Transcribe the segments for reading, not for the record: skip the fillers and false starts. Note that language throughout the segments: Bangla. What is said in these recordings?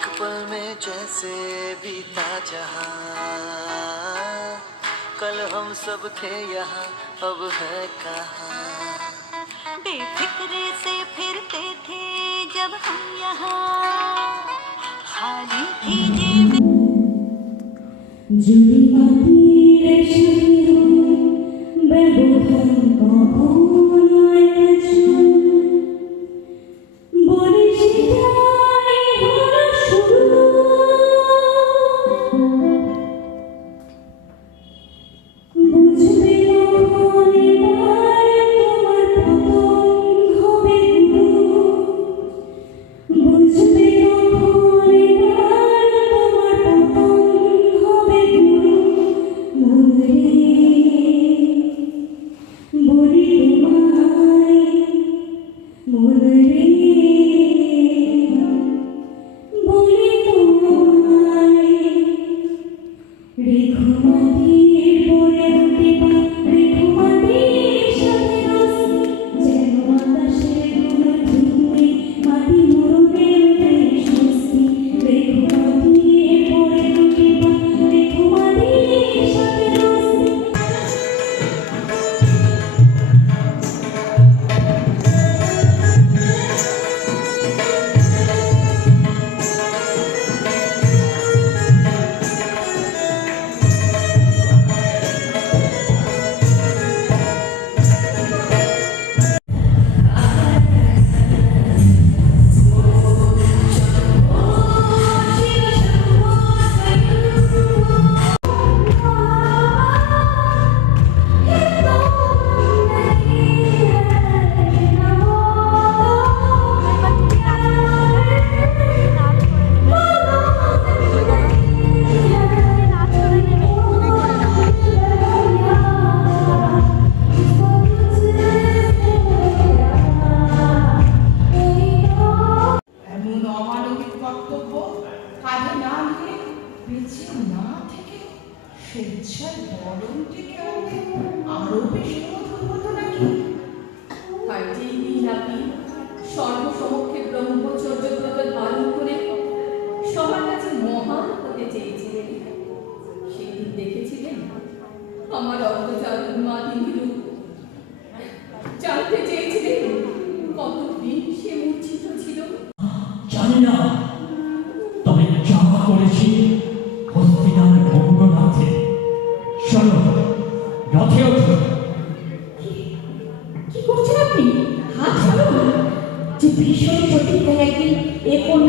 एक पल में जैसे बीता जहां, कल हम सब थे यहाँ अब है कहाँ। बेफिक्रे से फिरते थे जब हम यहाँ, खाली थी जेबें। जुड़ी माटीर शरीर ব্যবধান কখনো একজন বলে সেটাই হলো শুরু। বুঝবে কখন এবার তোমার পতন হবে গুরু, বুঝবে কখন এবার তোমার পতন হবে গুরু। মনে বলি তোমায়, মনে বলি তোমায়, রেখো মাটির পরে দুটি পা, রেখো মাটির সাথে রসি, যেন বাতাসের কোনো ঠিক নেই, মাটি মরণের দেশ স্বস্তি। রেখো মাটির পরে দুটি পা, রেখো মাটির সাথে রসি। এমন অমানবিক বক্তব্য কাজে না নিয়ে, বেঁচে না থেকে স্বেচ্ছায় মরণ থেকে আনতে আরো বেশি মধুর হতো নাকি? আর যেই দিন আপনি সর্বসমক্ষে ব্রহ্মচর্য ব্রত পালন করে সবার কাছে মহান হতে চেয়েছিলেন, সেই দিন দেখেছিলেন আমার অর্ধচারণ মাদিনী রূপ। জানতে চেয়েছিলেন কতদিন সে মূর্ছিত ছিল। জানি না, তবে যা করেছি হস্তিনার অঙ্গনাথে। চলো রথে ওঠো। কি করছেন আপনি? হাত ছাড়ুন। যে ভীষণ প্রতিজ্ঞা একদিন এ কোন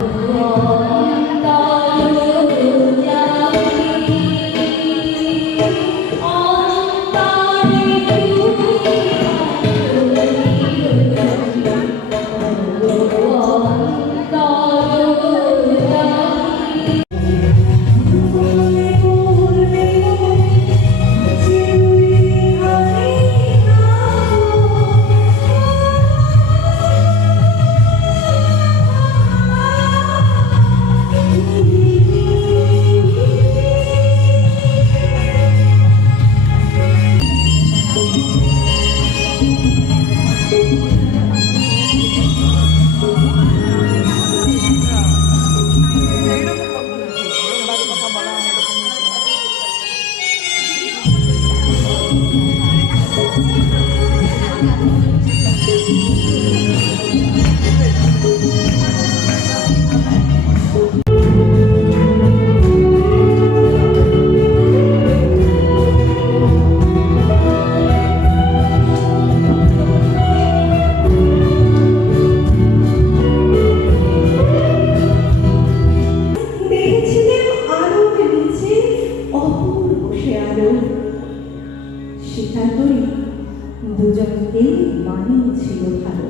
দুজনকেই মানিয়েছিল ভালো।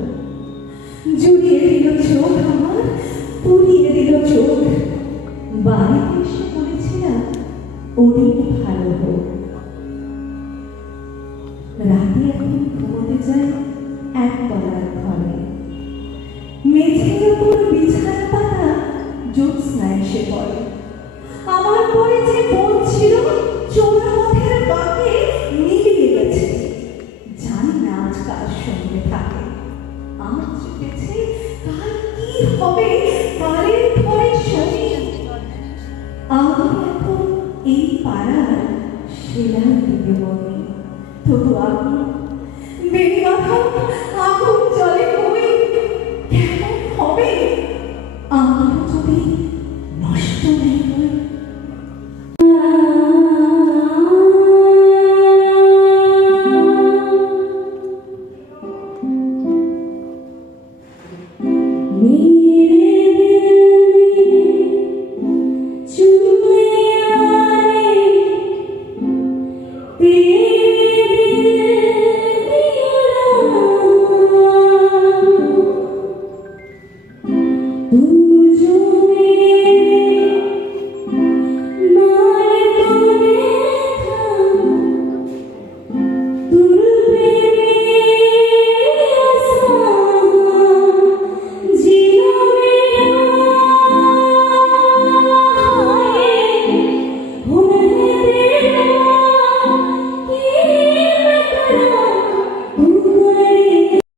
জুড়িয়ে দিল চোখ আমার, পুড়িয়ে দিল চোখ। বাড়িতে এসে পড়েছিলাম ওদের ভালো হোক। রাতে এখন ঘুমোতে যাই একতলার ঘরে। মেঝের উপর বিছানা পাতা জ্যোৎস্না এসে পড়ে। আমার পরে যে বোন ছিল চোরা পথের বাঁকে মিলিয়ে গেছে। জানি না আজ কার সঙ্গে থাকে। আজ বেঁচে কাল কি হবে, কালের ভয়ে শরীর পাড়ার সেলার দিকে মনে তবু আমি বেড়িবাঁধা আগুন জলে কই কেমন হবে আমার যদি নষ্ট নেই হয়। মেয়ে